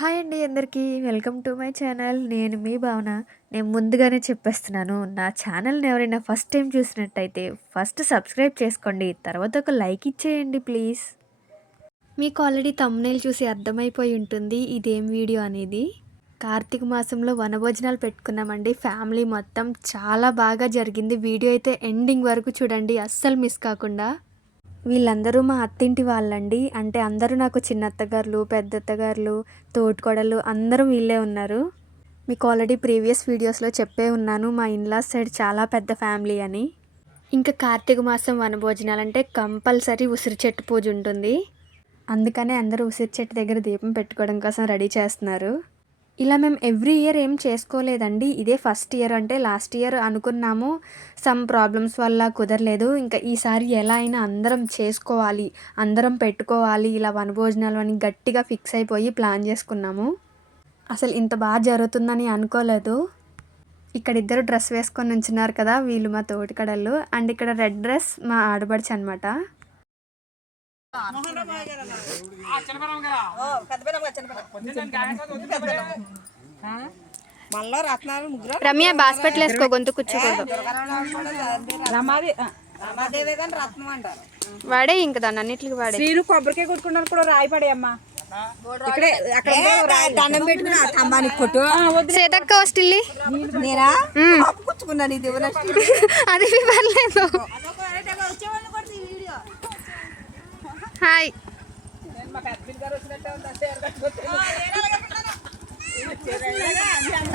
Hi అండి అందరికీ. Welcome to my channel. నేను మీ భావన. నేను ముందుగానే చెప్పేస్తున్నాను నా ఛానల్ని ఎవరైనా ఫస్ట్ టైం చూసినట్టయితే ఫస్ట్ సబ్స్క్రైబ్ చేసుకోండి. తర్వాత ఒక లైక్ ఇచ్చేయండి ప్లీజ్. మీకు ఆల్రెడీ తమ్నేల్ చూసి అర్థమైపోయి ఉంటుంది ఇదేం వీడియో అనేది. కార్తీక మాసంలో వనభోజనాలు పెట్టుకున్నామండి. ఫ్యామిలీ మొత్తం చాలా బాగా జరిగింది. వీడియో అయితే ఎండింగ్ వరకు చూడండి అస్సలు మిస్ కాకుండా. వీళ్ళందరూ మా అత్తింటి వాళ్ళండి. అంటే అందరూ నాకు చిన్నత్తగారులు పెద్దత్తగారులు తోటికొడలు అందరూ వీళ్ళే ఉన్నారు. మీకు ఆల్రెడీ ప్రీవియస్ వీడియోస్లో చెప్పే ఉన్నాను మా ఇన్లాస్ సైడ్ చాలా పెద్ద ఫ్యామిలీ అని. ఇంకా కార్తీక మాసం వనభోజనాలు అంటే కంపల్సరీ ఉసిరి చెట్టు పూజ ఉంటుంది. అందుకనే అందరూ ఉసిరి చెట్టు దగ్గర దీపం పెట్టుకోవడం కోసం రెడీ చేస్తున్నారు. ఇలా మేము ఎవ్రీ ఇయర్ ఏం చేసుకోలేదండి. ఇదే ఫస్ట్ ఇయర్ అంటే లాస్ట్ ఇయర్ అనుకున్నాము. సమ్ ప్రాబ్లమ్స్ వల్ల కుదరలేదు. ఇంకా ఈసారి ఎలా అయినా అందరం చేసుకోవాలి. అందరం పెట్టుకోవాలి. ఇలా వనభోజనాలు అని గట్టిగా ఫిక్స్ అయిపోయి ప్లాన్ చేసుకున్నాము. అసలు ఇంత బాగా జరుగుతుందని అనుకోలేదు. ఇక్కడ ఇద్దరు డ్రెస్ వేసుకొని ఉంచున్నారు కదా వీళ్ళు మా తోటికడళ్ళు. అండ్ ఇక్కడ రెడ్ డ్రెస్ మా ఆడబడిచి అనమాట రమ్య బాస్పెట్లు వేసుకో గొంతు కూర్చోకూడదు. రమాది రమాదేవి కానీ రత్నం అంటారు వాడే ఇంక దాన్ని అన్నిటికి వాడే. శ్రీను కొబ్బరికాయ కొట్టుకున్నాను కూడా అమ్మా. దండం పెట్టుకుని ఆ స్తంభానికి కొట్టు. సీతక్క వస్టిల్లి నేనా కూర్చుకున్నాను ఇది అది పర్లేదు హాయ్.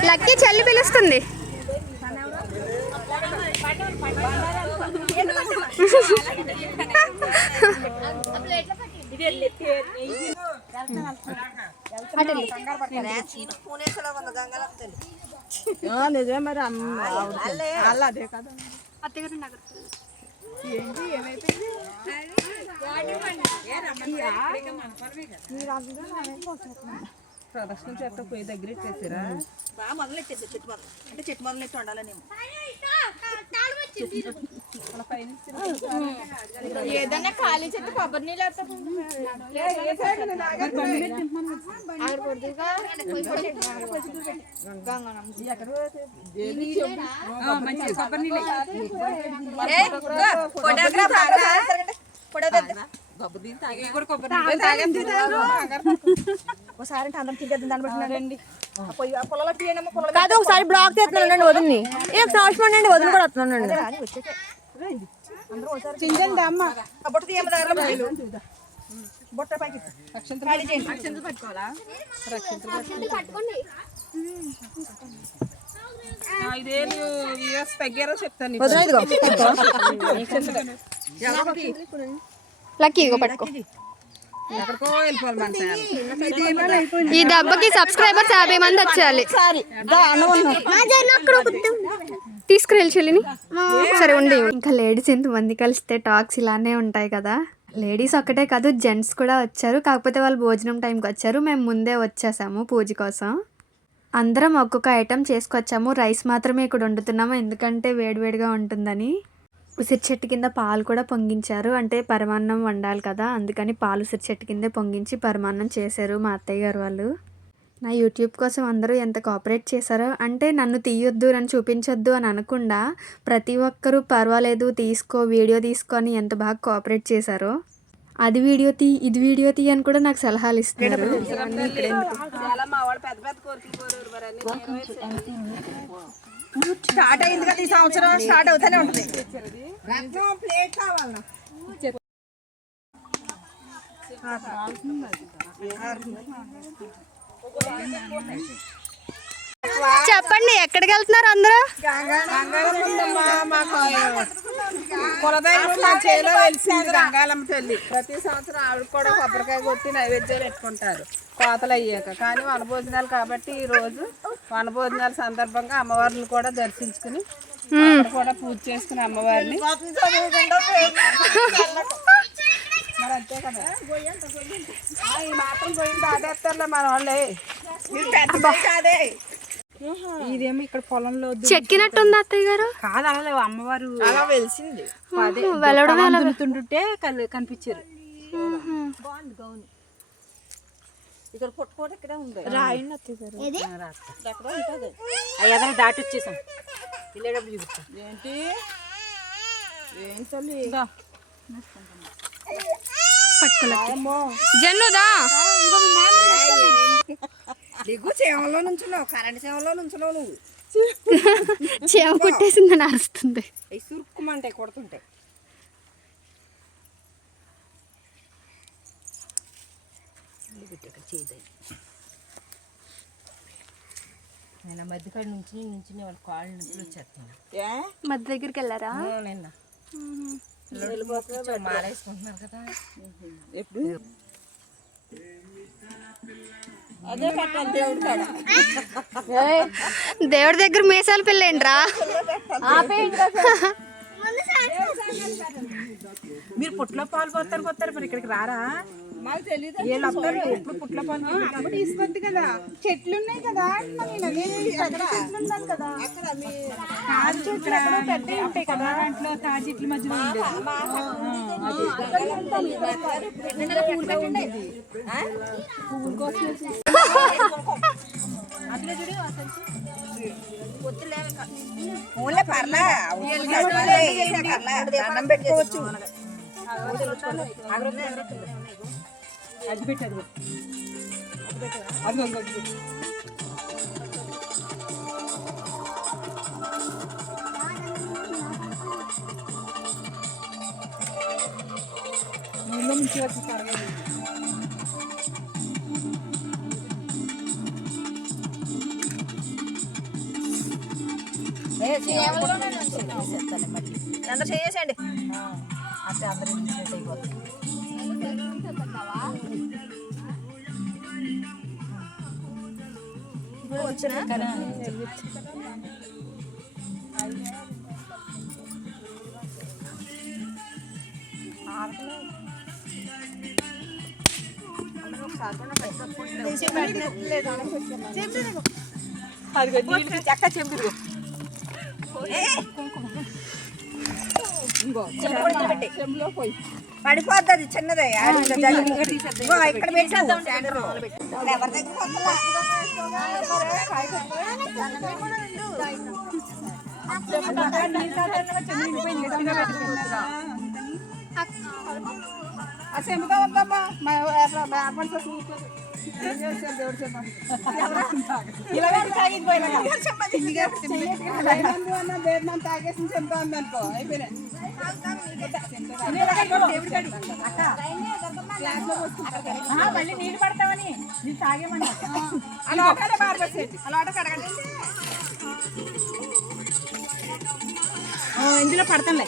లక్కీ చెల్లి పిలుస్తుంది. నిజమే మరి అదే కదా ప్రదర్శన చేత పోయి దగ్గర ఇచ్చేసారా మొదలు ఇచ్చేసి చెట్టు మొదలు అంటే చెట్టు మొదలు ఎత్తి ఉండాలని ఏదైనా ఖాళీ చెట్టు కొబ్బరి నీళ్ళు ఒకసారి అందరం దాన్ని కాదు ఒకసారి బ్లాక్ చేస్తున్నానండి వదిలిని ఏ సంవత్సరం అండి వదిలి కూడా వస్తున్నానండి చిందండి అమ్మ. బొట్ట పైకి రక్షణ పట్టుకోవాలా? తగ్గారో చెప్తాను లక్కీ ఇగో పట్టుకో. ఈ దెబ్బకి సబ్స్క్రైబర్స్ యాభై మంది వచ్చేయాలి. తీసుకురెళ్ళి చెల్లిని. సరే ఉండి. ఇంకా లేడీస్ ఎంతమంది కలిస్తే టాక్స్ ఇలానే ఉంటాయి కదా. లేడీస్ ఒక్కటే కాదు జెంట్స్ కూడా వచ్చారు. కాకపోతే వాళ్ళు భోజనం టైంకి వచ్చారు. మేము ముందే వచ్చేసాము పూజ కోసం. అందరం ఒక్కొక్క ఐటెం చేసుకొచ్చాము. రైస్ మాత్రమే ఇక్కడ వండుతున్నాము. ఎందుకంటే వేడివేడిగా ఉంటుందని. ఉసిరి చెట్టు కింద పాలు కూడా పొంగించారు. అంటే పరమాన్నం వండాలి కదా అందుకని పాలు ఉసిరి చెట్టు కిందే పొంగించి పరమాన్నం చేశారు మా అత్తయ్య గారు వాళ్ళు. నా యూట్యూబ్ కోసం అందరూ ఎంత కోఆపరేట్ చేశారో అంటే నన్ను తీయొద్దు నన్ను చూపించొద్దు అని అనకుండా ప్రతి ఒక్కరూ పర్వాలేదు తీసుకో వీడియో తీసుకొని ఎంత బాగా కోఆపరేట్ చేశారో అది వీడియో తీ ఇది వీడియో తీ అని కూడా నాకు సలహాలు ఇస్తున్నారు. చాలా స్టార్ట్ అయింది కదా ఈ సంవత్సరం స్టార్ట్ అవుతూనే ఉంటుంది. ప్లేట్ కావాలన్నా చెప్పండి ఎక్కడికి వెళ్తున్నారు అందరూ? కులదైవం మా చేలో వెలిసింది గంగాలమ్మ తల్లి ప్రతి సంవత్సరం ఆవిడ కూడా కొబ్బరికాయ కొట్టి నైవేద్యాలు పెట్టుకుంటారు. కోతలు అయ్యాక. కానీ వనభోజనాలు కాబట్టి ఈ రోజు వనభోజనాల సందర్భంగా అమ్మవారిని కూడా దర్శించుకుని కూడా పూజ చేసుకుని అమ్మవారిని. మరి అంతే కదా. ఈ మాత్రం దాటేస్తారులే మన వాళ్ళే. కాదే. ఇదేమో ఇక్కడ పొలంలో చెక్కినట్టుంది అత్తయ్య గారు? కాదు అలా అమ్మవారు అలా వెలిసింది. వెళ్ళడం కనిపించారు. ఇక్కడ పుట్టుకోట ఇక్కడే ఉంది? రాయండి ఉంటుంది? దాటి వచ్చేసాం? వెళ్ళేటప్పుడు చూపిస్తాం. ఏంటి? ఏం తల్లి? జన్నుదా దిగు సేవలో నుంచున్నావు. కరెంట్ సేవలో నుంచున్నావు నువ్వు. చేమ కుట్టేసిందని అరుస్తుంది. సురుక్కుమంటాయి కొడుతుంటాయి నేను ఆ మధ్యకాడ నుంచి నుంచి వాళ్ళ కాళ్ళు నొప్పులు వచ్చేస్తున్నాను ఏ మధ్య దగ్గరికి వెళ్ళారా నిన్న మారేసుకుంటున్నారు కదా ఎప్పుడు దేవుడి కాడ దేవుడి దగ్గర మీసాలు పెళ్ళేంట్రా మీరు పుట్లో పాలు పోతారు పోతారు మరి ఇక్కడికి రారా అప్పుడు తీసుకొద్ది కదా. చెట్లు ఉన్నాయి కదా. పెద్ద ఉంటాయి కదా. దాంట్లో తాజి చెట్ల మధ్యలో పర్లా. దండం పెట్టుకోవచ్చు. అది పెట్టదు అది ఇంకొకటి. నీళ్ళు నుంచి వచ్చి. అందరు చేసేయండి అంటే అందరూ తీసేసి అయిపోతుంది చెంబులో పోయి. పడిపోద్ది చిన్నదే. ఇక్కడ సెంటర్ ఎవరి దగ్గర వదలలా. ఆ చెంబుగా వద్దమ్మా మా వ్యాపారం తాగేసి మళ్ళీ నీళ్ళు పడతావని నీళ్ళు తాగేమని అలా ఒకటే అలా ఒకటే కడగండి ఇందులో పడతాంలే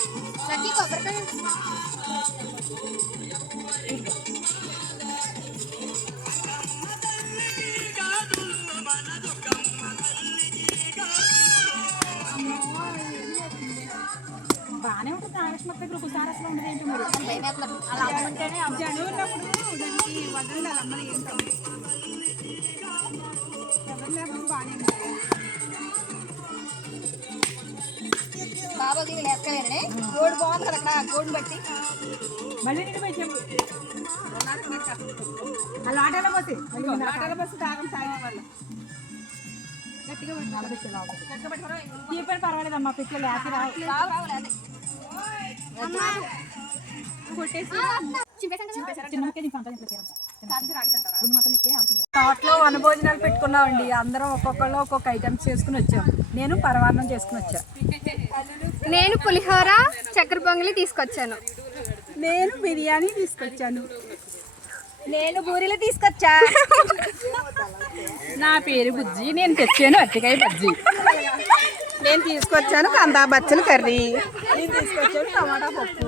ఒకసారి అసలు ఉండదు ఏంటి మరి? అలా అమ్ముంటేనే జనం ఉన్నప్పుడు దానికి వదలండి అలా అమ్మని. ఎవరు లేకపోతే బాగానే ఉంటుంది. బాబాకి ఎక్కలేదండి గోడు బాగుంది కదా అక్కడ గోడుని బట్టి. మళ్ళీ నీళ్ళు పోయి చెప్పు. అలా ఆటలో పోతే ఇదిగో, ఆటోల బస్సు తాగం తాగే వాళ్ళు. తీపని పర్వాలేదమ్మా పెట్టే లేక రావు. చిన్నకే నీకు అంతా ఇంట్లో తోటలో వనభోజనాలు పెట్టుకున్నామండి. అందరం ఒక్కొక్కళ్ళు ఒక్కొక్క ఐటమ్స్ చేసుకుని వచ్చాం. నేను పరమాన్నం చేసుకుని వచ్చా. నేను పులిహోర చక్కెర పొంగలి తీసుకొచ్చాను. నేను బిర్యానీ తీసుకొచ్చాను. నేను బూరెలు తీసుకొచ్చా? నా పేరు బుజ్జి నేను తెచ్చాను అరటికాయ బజ్జి. నేను తీసుకొచ్చాను కందా బచ్చల కర్రీ. నేను తీసుకొచ్చాను టమాటా పప్పు.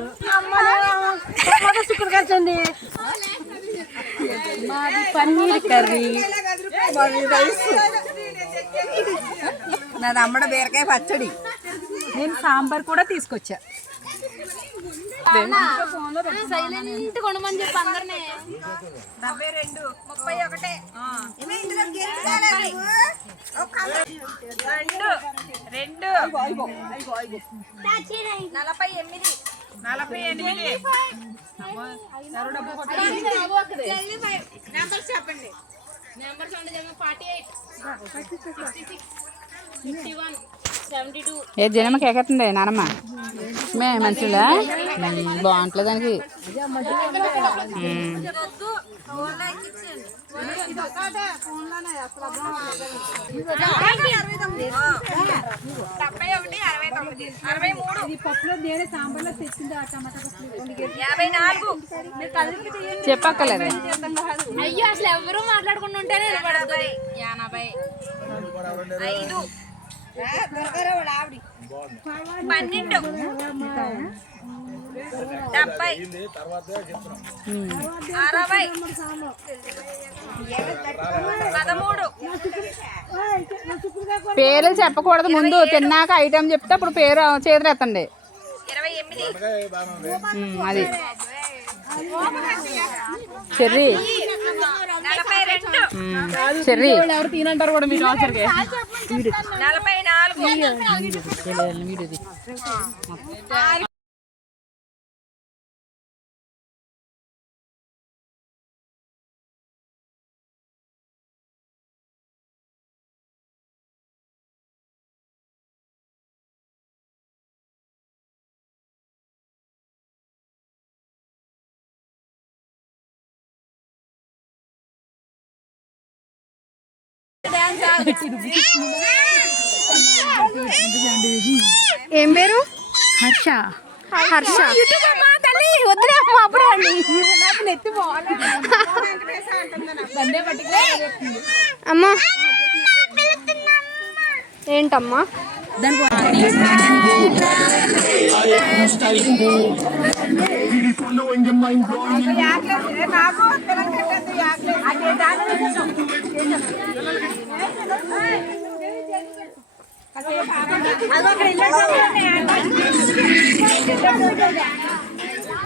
టమాటా చిక్కుడు కలిసండి మాది పన్నీర్ కర్రీ. మాది రైస్. నాది అమ్మడ బీరకాయ పచ్చడి. నేను సాంబార్ కూడా తీసుకొచ్చా. సైలెంట్ కొనమని చెప్పి అందరినీ. డెబ్బై రెండు ముప్పై ఒకటే. గెలుచుకోలేదు రెండు నలభై ఎనిమిది. నలభై ఎనిమిది. చెప్పండి. ఏ జనమకి ఎక్కతుంది నానమ్మ మే మంచిదా బాగుంటుంది దానికి ఉమ్. డెబ్బై ఒకటి అరవై తొమ్మిది అరవై మూడు ఇది పప్పులో నేనే సాంబార్లో తెచ్చింది ఆ టమాటా పప్పులు యాభై నాలుగు చెప్పక్కర్లేదు. అయ్యో అసలు ఎవరు మాట్లాడుకుంటూ ఉంటేనే యానబై ఐదు. పన్నెండు. డెబ్బై. అరవై. పదమూడు. పేర్లు చెప్పకూడదు. ముందు తిన్నాక ఐటమ్ చెప్తే అప్పుడు పేరు చేతులు ఎత్తండి. ఇరవై ఎనిమిది. ఉమ్, అది. చెర్రీ. చెర్రీ ఎవరు తినంటారు కూడా మీరు నలభై నాలుగు. ఏం పేరు? హర్ష. హర్ష. వద్దులే అమ్మ అప్పుడు అమ్మా. ఏంటమ్మా? నాకు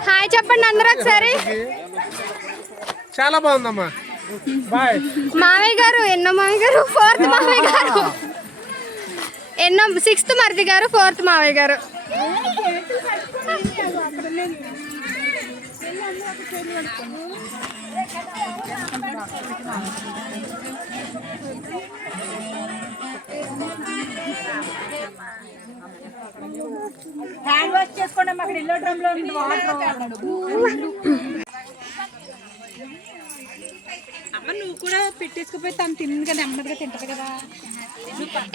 హాయ్ చెప్పండి అందరూ ఒకసారి. చాలా బాగుందమ్మా. బాయ్. మావయ్య గారు ఎన్నో మావయ్య గారు ఫోర్త్ మావయ్య గారు. ఎన్నో సిక్స్త్ మరిది గారు ఫోర్త్ మావయ్య గారు. హ్యాండ్ వాష్ చేసుకోండి అమ్మ అక్కడ ఇల్లు డ్రమ్లో ఉంది వాటర్ అమ్మ నువ్వు కూడా పెట్టేసుకుపోయి తను తింది కదా నెమ్మదిగా తింటది కదా.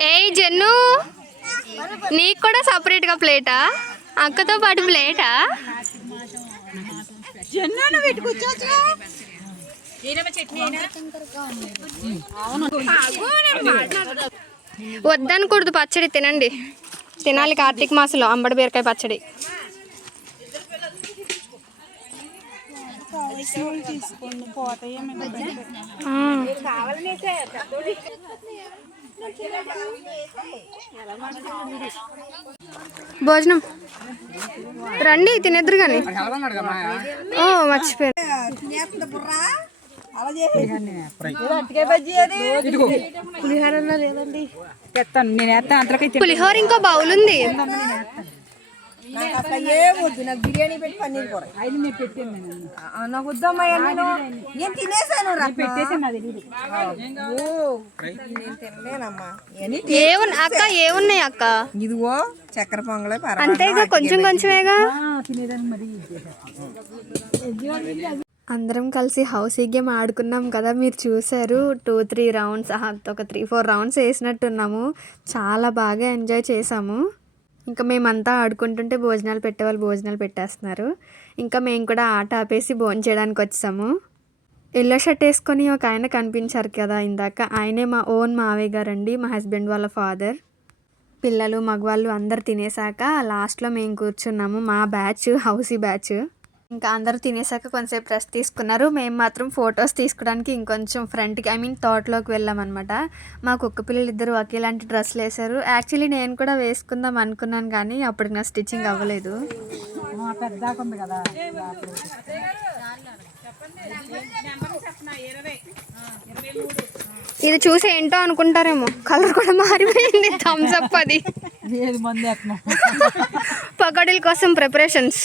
ఏయ్ జన్ను. నీకు కూడా సపరేట్గా ప్లేటా? అక్కతో పాటు ప్లేటా? జొన్న పెట్టుకొచ్చా వద్దనకూడదు పచ్చడి తినండి. తినాలి కార్తీక మాసంలో అంబడి బీరకాయ పచ్చడి. భోజనం. రండి తినేద్దరు కానీ ఓ మర్చిపోయారు పులిహోర ఇంకో బౌల్ ఉంది. నాకు నాకు బిర్యానీ పెట్టి పన్నీర్ కూర నాకు వద్దమ్మా నేను తినేసాను అక్క ఏమున్నాయి అక్క? ఇదిగో చక్కెర పొంగలే అంతేగా కొంచెం కొంచెమేగా. అందరం కలిసి హౌస్ గేమ్ ఆడుకున్నాం కదా మీరు చూసారు టూ త్రీ రౌండ్స్ ఒక త్రీ ఫోర్ రౌండ్స్ వేసినట్టున్నాము. చాలా బాగా ఎంజాయ్ చేసాము ఇంకా మేమంతా ఆడుకుంటుంటే భోజనాలు పెట్టేవాళ్ళు భోజనాలు పెట్టేస్తున్నారు. ఇంకా మేము కూడా ఆట ఆపేసి భోజనం చేయడానికి వచ్చాము. ఎల్లో షర్ట్ వేసుకొని ఒక ఆయన కనిపించారు కదా ఇందాక. ఆయనే మా ఓన్ మావయ్య గారండి మా హస్బెండ్ వాళ్ళ ఫాదర్. పిల్లలు మగవాళ్ళు అందరు తినేసాక లాస్ట్లో మేము కూర్చున్నాము. మా బ్యాచ్ హౌసీ బ్యాచ్. ఇంకా అందరూ తినేసాక కొంతసేపు రెస్ట్ తీసుకున్నారు. మేము మాత్రం ఫొటోస్ తీసుకోవడానికి ఇంకొంచెం ఫ్రంట్కి ఐ మీన్ తోటలోకి వెళ్ళామన్నమాట. మా కుక్క పిల్లలు ఇద్దరు ఒకేలాంటి డ్రెస్సులు వేశారు. యాక్చువల్లీ నేను కూడా వేసుకుందాం అనుకున్నాను కానీ అప్పటికి నా స్టిచ్చింగ్ అవ్వలేదు. ఇది చూసి ఏంటో అనుకుంటారేమో. కలర్ కూడా మారిపోయింది. థమ్స్ అప్ అది. పకోడీల కోసం ప్రిపరేషన్స్.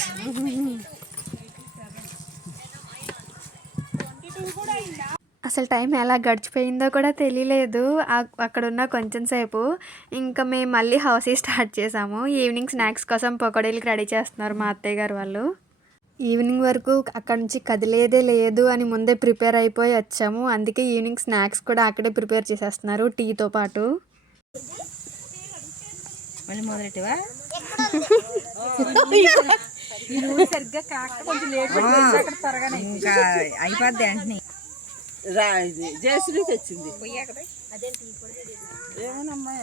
అసలు టైం ఎలా గడిచిపోయిందో కూడా తెలియలేదు ఆ- అక్కడ ఉన్న కొంచెం సేపు. ఇంకా మేము మళ్ళీ హౌస్ స్టార్ట్ చేసాము. ఈవినింగ్ స్నాక్స్ కోసం పకోడీలకి రెడీ చేస్తున్నారు మా అత్తయ్య గారు వాళ్ళు. ఈవినింగ్ వరకు అక్కడ నుంచి కదిలేదే లేదు అని ముందే ప్రిపేర్ అయిపోయి వచ్చాము. అందుకే ఈవినింగ్ స్నాక్స్ కూడా అక్కడే ప్రిపేర్ చేసేస్తున్నారు టీతో పాటు. మళ్ళీ మొదలెట్టవా? సరిగ్గా కాక కొంచెం లేట్ అక్కడ త్వరగా ఇంకా అయిపోద్ది రా ఇది జయశ్రీ తెచ్చింది. ఏమోనమ్మా.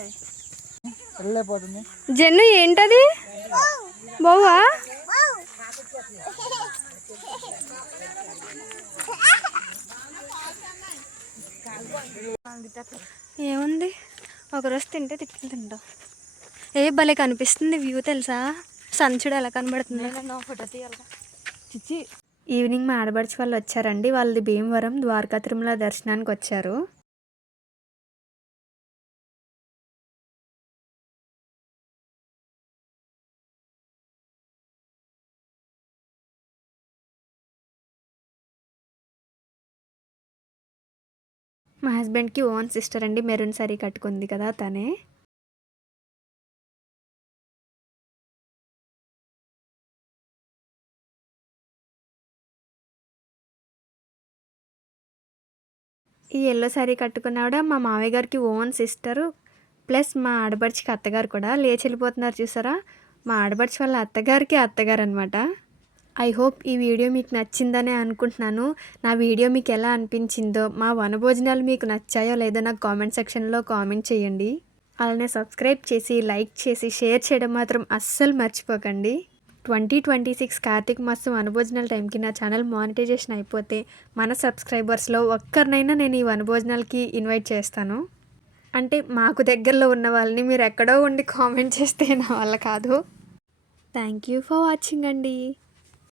జన్ను ఏంటది? బావా ఏముంది? ఒకరోజు తింటే తిట్లు తింటావు ఏ భలే కనిపిస్తుంది వ్యూ తెలుసా? సంచుడు ఎలా కనబడుతుంది. ఫోటో తీయాలి ఈవినింగ్ మా ఆడబడిచి వాళ్ళు వచ్చారండి. వాళ్ళది భీమవరం ద్వారకా తిరుమల దర్శనానికి వచ్చారు. మా హస్బెండ్కి ఓన్ సిస్టర్ అండి. మెరూన్ సారీ కట్టుకుంది కదా తనే. ఈ ఎల్లో శారీ కట్టుకున్నావిడ మా మావయ్య గారికి ఓన్ సిస్టరు ప్లస్ మా ఆడపడిచికి అత్తగారు కూడా లేచి వెళ్ళిపోతున్నారు చూసారా? మా ఆడపడిచి వాళ్ళ అత్తగారికి అత్తగారు అనమాట ఐ హోప్ ఈ వీడియో మీకు నచ్చిందనే అనుకుంటున్నాను. నా వీడియో మీకు ఎలా అనిపించిందో మా వనభోజనాలు మీకు నచ్చాయో లేదో నాకు కామెంట్ సెక్షన్లో కామెంట్ చేయండి. అలానే సబ్స్క్రైబ్ చేసి లైక్ చేసి షేర్ చేయడం మాత్రం అస్సలు మర్చిపోకండి. ట్వంటీ ట్వంటీ సిక్స్ కార్తీక మాసం అనుభోజనాల టైంకి నా ఛానల్ మానిటైజేషన్ అయిపోతే మన సబ్స్క్రైబర్స్లో ఒక్కరినైనా నేను ఈ అనుభోజనాలకి ఇన్వైట్ చేస్తాను. అంటే మాకు దగ్గరలో ఉన్న వాళ్ళని మీరు ఎక్కడో ఉండి కామెంట్ చేస్తే నా వల్ల కాదు. థ్యాంక్ యూ ఫర్ వాచింగ్ అండి.